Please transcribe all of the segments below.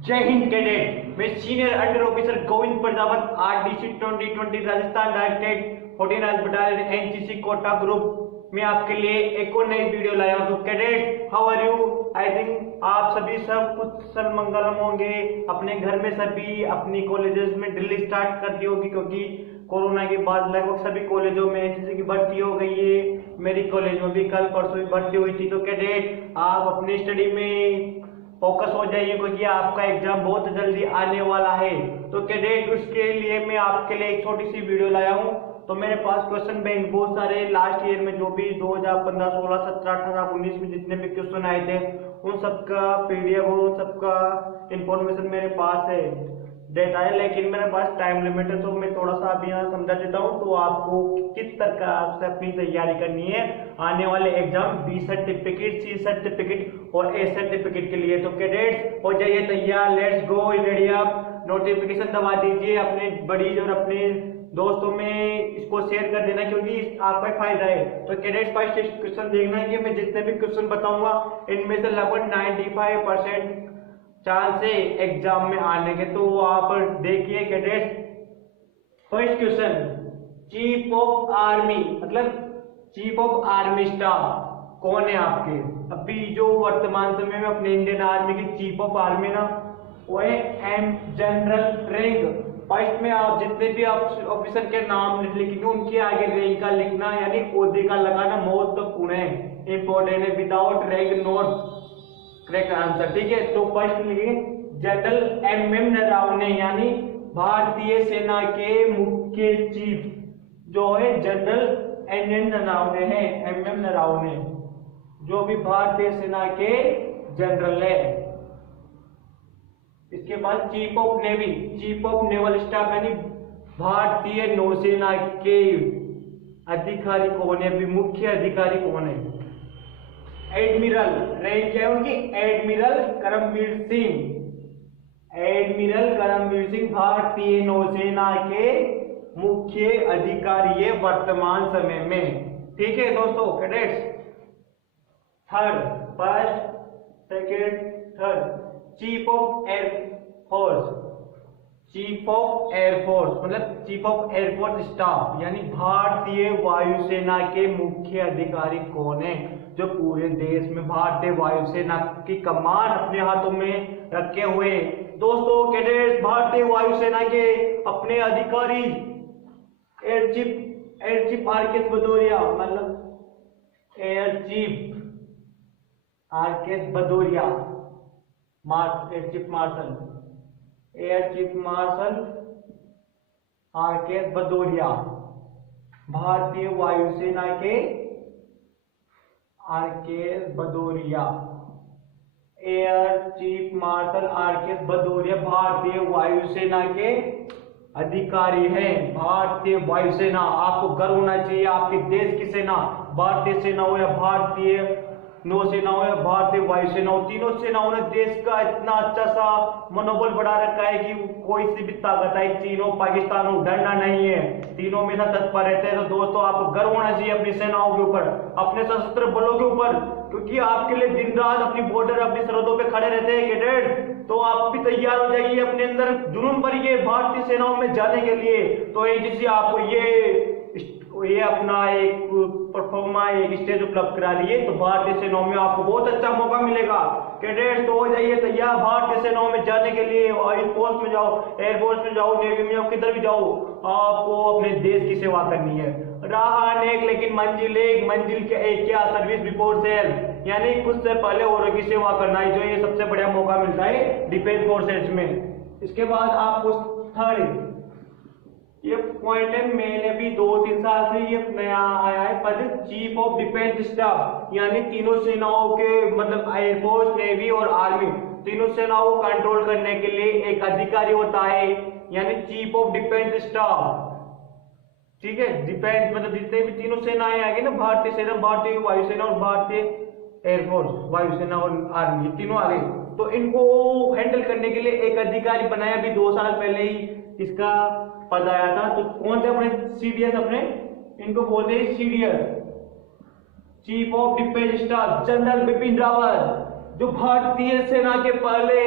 जय हिंद कैडेट। मैं senior under officer Govind Prajapat RDC 2020 Rajasthan directed 14 battalion NCC Kota group में आपके लिए एक और नई वीडियो लाया हूं। तो cadet, how are you? I think आप सभी सब कुशल मंगलम होंगे। अपने घर में सभी अपनी कॉलेजेस में ड्रिल स्टार्ट कर दी होगी, क्योंकि कोरोना के बाद लगभग सभी कॉलेजों में एनसीसी की भर्ती हो गई है। मेरी कॉलेज में भी कल परसों ही भर्ती हुई थी। तो कैडेट, आप अपनी स्टडी में फोकस हो जाइए, क्योंकि आपका एग्जाम बहुत जल्दी आने वाला है। तो कैडेट, उसके लिए मैं आपके लिए एक छोटी सी वीडियो लाया हूं। तो मेरे पास क्वेश्चन बैंक बहुत सारे लास्ट ईयर में जो भी 2015, 16, 17, 18, 19 में जितने भी क्वेश्चन आए थे उन सबका पीडीएफ और उन सबका इंफॉर्मेशन मेरे पास है, डेटा है। लेकिन मेरे पास टाइम लिमिट है, तो मैं थोड़ा सा अभी यहाँ समझा देता हूँ तो आपको किस प्रकार से अपनी तैयारी करनी है आने वाले exam B certificate, C certificate और ए सर्टिफिकेट के लिए। तो कैडेट्स, हो जाइए तैयार, let's go, ready up. Notification दबा दीजिए अपने बड़ी और अपने दोस्तों में इसको शेयर कर देना, क्योंकि आपका फायदा है। तो कैडेट्स, फर्स्ट क्वेश्चन देखना कि मैं जितने भी क्वेश्चन बताऊंगा इनमें से लगभग 95% चांस है एग्जाम में आने के। तो आप देखिए cadets, first question, chief of army मतलब चीफ ऑफ आर्मी स्टाफ कौन है आपके? अभी जो वर्तमान समय में अपने इंडियन आर्मी की चीफ ऑफ आर्मी ना, वो है एम जनरल रैंक। फर्स्ट में आप जितने भी ऑफिसर के नाम लिखेंगे उनके आगे रैंक का लिखना, यानी ओहदे का लगाना महत्वपूर्ण है, इंपॉर्टेंट है। Without rank note correct answer, ठीक है। तो फर्स्ट लिखिए जनरल एम नरावने, यानी भारतीय सेना के मुख्य चीफ जो है जनरल एम नरावने हैं, एम नरावने जो भी भारतीय सेना के जनरल है। इसके बाद chief of navy, chief of naval staff यानी भारतीय नौसेना के अधिकारी कौन है, मुख्य अधिकारी कौन है? एडमिरल, रैंक क्या है उनकी? एडमिरल करमवीर सिंह। एडमिरल करमवीर सिंह भारतीय नौसेना के मुख्य अधिकारी है वर्तमान समय में, ठीक है दोस्तों। Cadets, third, first, second, third, chief of air force. Chief of air force मतलब चीफ ऑफ एयरफोर्स स्टाफ, यानी भारतीय वायुसेना के मुख्य अधिकारी कौन है, जो पूरे देश में भारतीय वायुसेना की कमान अपने हाथों में रखे हुए। दोस्तों कैडेट्स, भारतीय वायुसेना के अपने अधिकारी एयर चीफ आरकेएस भदौरिया, मतलब air chief RKS Bhadauria, air chief marshal RKS Bhadauria, भारतीय वायुसेना के RKS Bhadauria, air chief marshal RKS Bhadauria भारतीय वायुसेना के अधिकारी हैं। भारतीय वायुसेना, आपको गर्व होना चाहिए आपके देश की सेना, भारतीय सेना हो या भारतीय नौसेना हो या भारतीय वायुसेना हो, तीनों सेनाओं ने देश का इतना अच्छा सा मनोबल बढ़ा रखा है कि कोई सी भी ताकत आई, चीन हो पाकिस्तान हो, डरना नहीं है, तीनों में तत्पर रहते हैं। तो दोस्तों, आपको गर्व होना चाहिए अपनी सेनाओं के ऊपर, अपने सशस्त्र बलों के ऊपर, क्योंकि आपके लिए दिन रात अपनी बॉर्डर अपनी सरहदों पे खड़े रहते हैं कैडेट। तो आप भी तैयार हो जाइए, अपने अंदर जुनून भरिए भारतीय सेनाओं में जाने के लिए। तो एनसीसी आपको ये अपना एक परफॉर्मा एक स्टेज उपलब्ध करा लिए, तो भारतीय सेनाओं में आपको बहुत अच्छा मौका मिलेगा कैडेट्स। तो हो जाइए तैयार भारतीय सेनाओं में जाने के लिए। एयरफोर्स में जाओ, एयरफोर्स में जाओ, नेवी में जाओ, किधर भी जाओ, आपको अपने देश की सेवा करनी है। राह अनेक लेकिन मंजिल एक, मंजिल के एक क्या, सर्विस बिफोर सेल, यानी खुद से पहले औरों की सेवा करना है, जो ये सबसे बढ़िया मौका मिलता है डिफेंस फोर्सेज में। इसके बाद आपको थर्ड ये पॉइंट है, मैंने भी 2-3 साल से ये नया आया है पद, चीफ ऑफ डिफेंस स्टाफ, यानी तीनों सेनाओं के मतलब एयरफोर्स, नेवी और आर्मी, तीनों सेनाओं को कंट्रोल करने के लिए एक अधिकारी होता है, यानी चीफ ऑफ डिफेंस स्टाफ, ठीक है। डिफेंस मतलब जितने भी तीनों सेनाएं आएगी ना, भारतीय सेना, भारतीय वायुसेना और भारतीय एयरफोर्स, वायुसेना और आर्मी, तीनों आ गई। तो इनको हैंडल करने के लिए एक अधिकारी बनाया, अभी 2 साल पहले ही इसका पद आया था। तो कौन थे अपने सीडीएस, अपने इनको बोलते हैं CDS, chief of defence staff, general Bipin Rawat, जो भारतीय सेना के पहले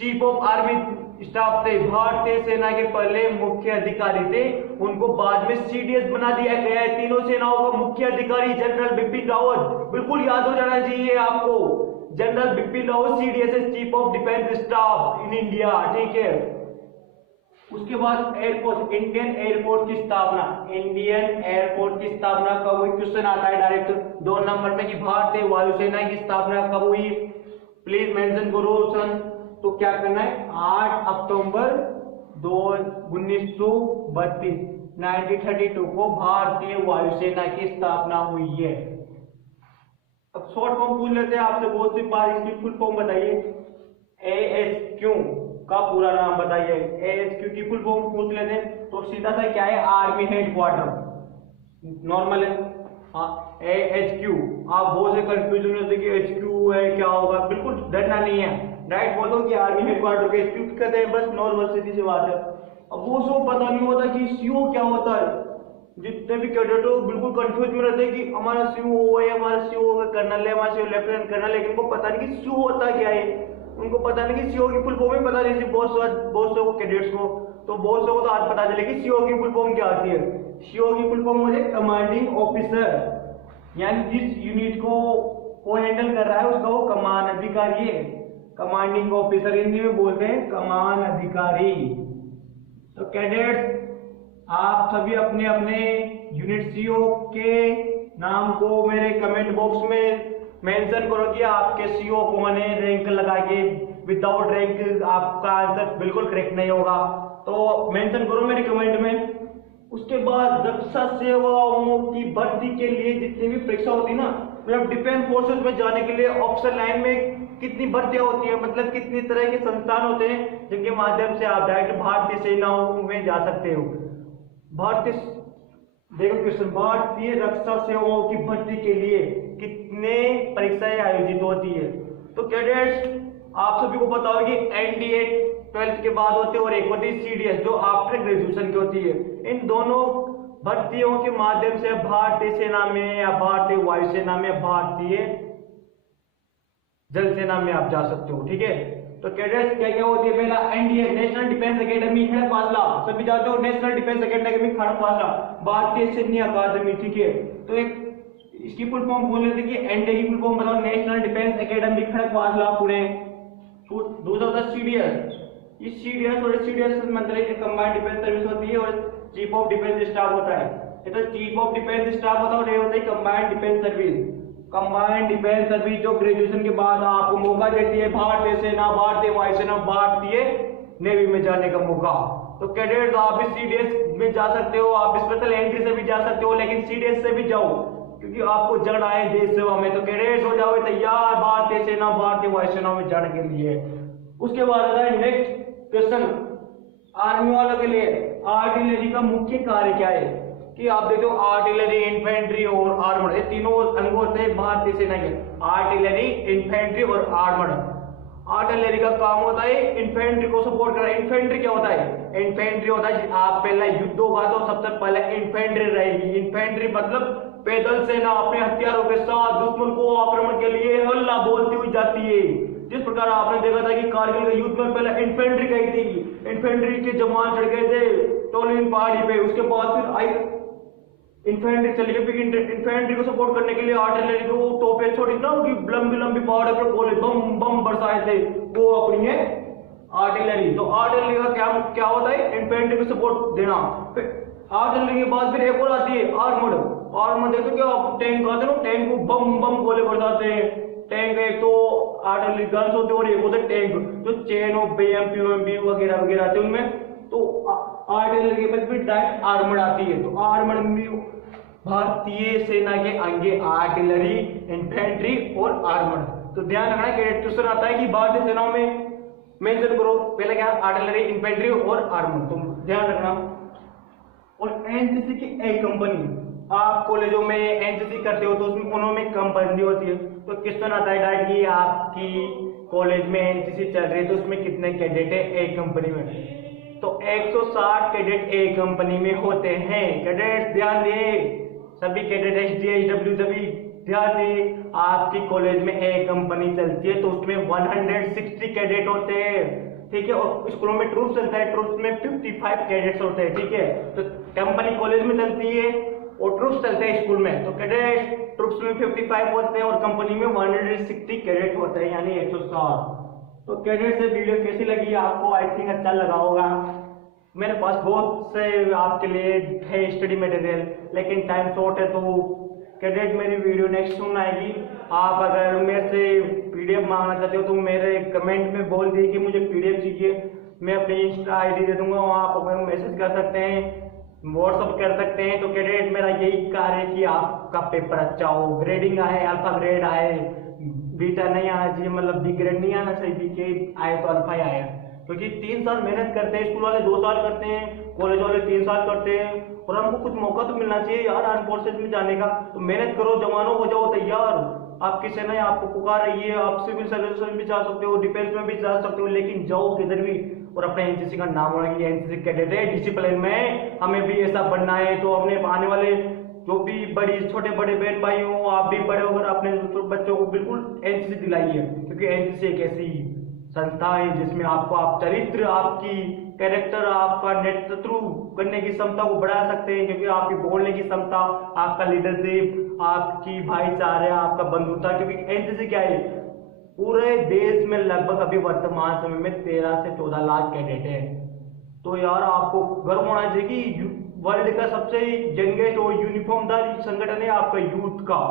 चीफ ऑफ आर्मी स्टाफ थे, भारतीय सेना के पहले मुख्य अधिकारी थे, उनको बाद में सीडीएस बना दिया गया है। तीनों सेनाओं का मुख्य अधिकारी जनरल बिपिन रावत, बिल्कुल याद हो जाना चाहिए आपको, जनरल बिपिन रावत सीडीएस है, chief of defence staff in India, ठीक है। उसके बाद एयरफोर्स, इंडियन एयरफोर्स की स्थापना, इंडियन एयरफोर्स की स्थापना कब हुई, क्वेश्चन आता है डायरेक्ट 2 नंबर में कि भारतीय वायुसेना की स्थापना कब हुई, प्लीज मेंशन करो सन। तो क्या करना है, 8 अक्टूबर 1932 1932 को भारतीय वायुसेना की स्थापना हुई है। अब शॉर्ट फॉर्म पूछ लेते हैं आपसे बहुत सी बार, इसकी फुल फॉर्म बताइए। AHQ का पूरा नाम बताइए, AHQ की फुल फॉर्म पूछ लेते हैं तो सीधा सा क्या है, आर्मी हेडक्वार्टर, नॉर्मल है। हाँ AHQ, आप बहुत से कंफ्यूजन होते कि HQ है क्या होगा, बिल्कुल डरना नहीं है, डायरेक्ट बोलो कि आर्मी हेडक्वार्टर के HQ कहते हैं, बस नॉर्मल सीधी सी बात है। अब वो सब पता नहीं होता कि CO क्या होता है, जितने भी कैडेट हो बिल्कुल कंफ्यूज में रहते हैं कि हमारा CO है, हमारा CO कर्नल है, हमारा CO लेफ्टिनेंट कर्नल, लेकिन उनको पता नहीं कि CO होता क्या है, उनको पता नहीं कि CO की फुल फॉर्म ही पता नहीं। बहुत सौ कैडेट्स को तो बहुत सौ को तो आज पता चले कि CO की फुल फॉर्म क्या आती है। CO की फुल फॉर्म मुझे कमांडिंग ऑफिसर, यानी जिस यूनिट को हैंडल कर रहा है उसका वो कमान अधिकारी है, कमांडिंग ऑफिसर हिंदी में बोलते हैं कमान अधिकारी। तो कैडेट्स आप सभी अपने अपने यूनिट CO के नाम को मेरे कमेंट बॉक्स में मेंशन करो कि आपके CO कौन है, रैंक लगा के, विदाउट रैंक आपका आंसर बिल्कुल करेक्ट नहीं होगा, तो मेंशन करो मेरे कमेंट में। उसके बाद रक्षा सेवाओं की भर्ती के लिए जितनी भी परीक्षा होती है ना, मतलब डिफेंस फोर्सेस में जाने के लिए ऑप्शन लाइन में कितनी भर्तियां होती है, मतलब कितनी तरह के संस्थान होते हैं जिनके माध्यम से आप डायरेक्ट भारतीय सेनाओं में जा सकते हो। भारतीय, देखो क्वेश्चन, भारतीय रक्षा सेवाओं की भर्ती के लिए कितने परीक्षाएं आयोजित होती है। तो कैडेट्स आप सभी को पता होगा कि NDA 12th के बाद होते हैं और एक होती है CDS जो आफ्टर ग्रेजुएशन की होती है। इन दोनों भर्तियों के माध्यम से भारतीय सेना में या भारतीय वायुसेना में, भारतीय जल सेना में आप जा सकते हो, ठीक है। तो कैडेट्स क्या क्या होती है, पहला NDA national defence academy Khadakwasla, सभी जानते हो नेशनल डिफेंस एकेडमी खड़गवासला, भारतीय सैन्य अकादमी, ठीक है। तो एक इसकी फुल फॉर्म बोल लेते कि NDA की फुल फॉर्म बताओ, national defence academy Khadakwasla Pune. दूसरा होता है CDS, इस CDS और CDS मंत्रालय की कंबाइंड डिफेंस सर्विस होती है और चीफ ऑफ डिफेंस स्टाफ होता है। ये तो चीफ ऑफ डिफेंस स्टाफ होता है और ये होता है combined defence service. Combined defence service जो ग्रेजुएशन के बाद आपको मौका देती है भारतीय सेना, भारतीय वायुसेना, भारतीय नेवी में जाने का मौका। तो कैडेट्स आप इस CDS में जा सकते हो, आप स्पेशल एंट्री से भी जा सकते हो, लेकिन CDS से भी जाओ क्योंकि आपको जड़ आए देश सेवा में। तो कैडेट्स हो जाओ तैयार भारतीय सेना, भारतीय वायुसेना में जाने के लिए। उसके बाद आता है नेक्स्ट क्वेश्चन, आर्मी वालों के लिए आर्टिलरी का मुख्य कार्य क्या है, कि आप देखो आर्टिलरी, इन्फेंट्री और आर्मर, ये तीनों अंग होते हैं भारतीय सेना के, आर्टिलरी, इन्फेंट्री और आर्मर। आर्टिलरी का काम होता है इन्फेंट्री को सपोर्ट करना। इन्फेंट्री क्या होता है, इन्फेंट्री होता है आप पहला युद्ध होगा तो सबसे पहले इन्फेंट्री रहेगी। इन्फेंट्री मतलब पैदल सेना अपने हथियारों के साथ दुश्मन को आक्रमण के लिए हल्ला बोलती हुई जाती है। जिस प्रकार आपने देखा था कि कारगिल के युद्ध में पहले इन्फेंट्री गई थी, इन्फेंट्री के जवान चढ़ गए थे टोलिन पहाड़ी पे, उसके बाद फिर आई इन्फेंट्री चली गई। फिर इन्फेंट्री को सपोर्ट करने के लिए आर्टिलरी को तोपे छोड़ी ना, उनकी लंबी लंबी पहाड़ों पर गोले बम बम बरसाए थे, वो अपनी है आर्टिलरी। तो आर्टिलरी का क्या होता है, इन्फेंट्री को सपोर्ट देना। फिर आर्टिलरी के बाद फिर एक और आती है आर्मर्ड। आर्मर्ड देखो क्या टैंक आते हैं, टैंक को बम बम गोले बरसाते हैं। टैंक एक तो आर्टिलरी गन्स होते हैं और एक होते टैंक जो चेन ऑफ BMP वगैरह वगैरह आते हैं उनमें। तो आर्टिलरी के बाद फिर डायरेक्ट आर्मर्ड आती है। तो आर्मर्ड में भारतीय सेना के अंगे आर्टिलरी, इन्फेंट्री और आर्मर्ड। तो ध्यान रखना कि क्वेश्चन आता है कि भारतीय सेनाओं में मेंशन करो पहले क्या, आर्टिलरी, इन्फेंट्री और आर्मर्ड, तो ध्यान रखना। और NCC की एक कंपनी, आप कॉलेजों में NCC करते हो तो उसमें उन्होंने कंपनी होती है। तो क्वेश्चन आता है डायरेक्ट कि आपकी कॉलेज में NCC चल रही है तो उसमें कितने कैडेट है एक कंपनी में, तो 160 कैडेट एक कंपनी में होते हैं। कैडेट्स ध्यान दें, सभी कैडेट SDSW सभी विद्यार्थी आपकी कॉलेज में एक कंपनी चलती है तो उसमें 160 कैडेट होते हैं, ठीक है। और स्कूलों में ट्रूप्स चलता है, ट्रूप्स में 55 कैडेट्स होते हैं, ठीक है। तो कंपनी कॉलेज में चलती है और ट्रूप्स चलते हैं स्कूल में, तो कैडेट ट्रूप्स में 55 होते हैं और कंपनी में 160 कैडेट होते हैं, यानी 160। तो कैडेट से वीडियो कैसी लगी आपको? आई थिंक अच्छा लगा होगा। मेरे पास बहुत से आपके लिए है स्टडी मटेरियल, लेकिन टाइम शॉर्ट है, तो कैडेट मेरी वीडियो नेक्स्ट सुन आएगी। आप अगर मेरे से पीडीएफ मांगना चाहते हो तो मेरे कमेंट में बोल दिए कि मुझे पीडीएफ चाहिए, मैं अपनी इंस्टा आईडी दे दूंगा, वहाँ आप हमें मैसेज कर सकते हैं, व्हाट्सअप कर सकते हैं। तो कैडेट मेरा यही कार्य है कि आपका पेपर अच्छा हो, ग्रेडिंग आए, अल्फा ग्रेड आए, बीटा नहीं आना चाहिए, मतलब बी ग्रेड नहीं आना चाहिए, बीके आए तो अल्फा ही आए। क्योंकि 3 साल मेहनत करते हैं, स्कूल वाले 2 साल करते हैं, कॉलेज वाले 3 साल करते हैं, और हमको कुछ मौका तो मिलना चाहिए यार आर्म फोर्सेज में जाने का। तो मेहनत करो जवानों, हो जाओ तैयार। आपकी सेना आपको पुकार रही है, आप सिविल सर्विस में भी जा सकते हो, डिफेंस में भी जा सकते हो, लेकिन जाओ किधर भी और अपने एनसीसी का नाम होना कि एनसीसी कैडेट है, डिसिप्लिन में हमें भी ऐसा बनना है। तो अपने आने वाले जो भी बड़ी छोटे बड़े बहन भाई हो, आप भी बड़े होकर अपने बच्चों को बिल्कुल एनसीसी दिलाइए, क्योंकि एनसीसी एक ऐसी संस्था है जिसमें आपको आप चरित्र, आपकी कैरेक्टर, आपका नेतृत्व करने की क्षमता को बढ़ा सकते हैं, क्योंकि आपकी बोलने की क्षमता, आपका लीडरशिप, आपकी भाईचारा, आपका बंधुता। क्योंकि एनसीसी क्या है, पूरे देश में लगभग अभी वर्तमान समय में 13 से 14 लाख कैडेट है। तो यार आपको गर्व होना चाहिए कि वर्ल्ड का सबसे यंगेस्ट और यूनिफॉर्मदार संगठन है आपका यूथ का,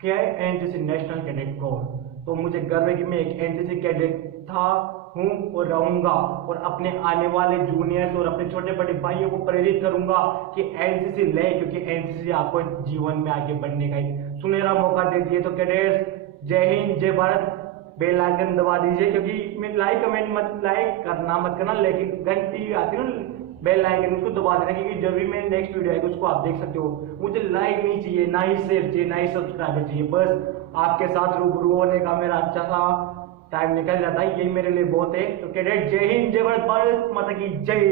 क्या है, एनसीसी, नेशनल कैडेट कोर। तो मुझे गर्व है कि मैं एक एनसीसी कैडेट था, हूँ और रहूंगा, और अपने आने वाले जूनियर्स और अपने छोटे बड़े भाइयों को प्रेरित करूंगा कि एनसीसी ले, क्योंकि एनसीसी आपको जीवन में आगे बढ़ने का एक सुनहरा मौका देती है। तो कैडेट्स, जय हिंद, जय भारत। बेल आइकन दबा दीजिए, क्योंकि मैं लाइक कमेंट मत लाइक करना मत करना, लेकिन घंटी आती है ना बेल आइकन, उसको दबा देना, क्योंकि जब भी मैं नेक्स्ट वीडियो आएगी उसको आप देख सकते हो। मुझे लाइक नहीं चाहिए, ना ही शेयर चाहिए, ना ही सब्सक्राइबर चाहिए, बस आपके साथ रूबरू होने का मेरा अच्छा सा टाइम निकल जाता है, यही मेरे लिए बहुत है। तो कैडेट, जय हिंद, जय भारत, भारत माता की जय।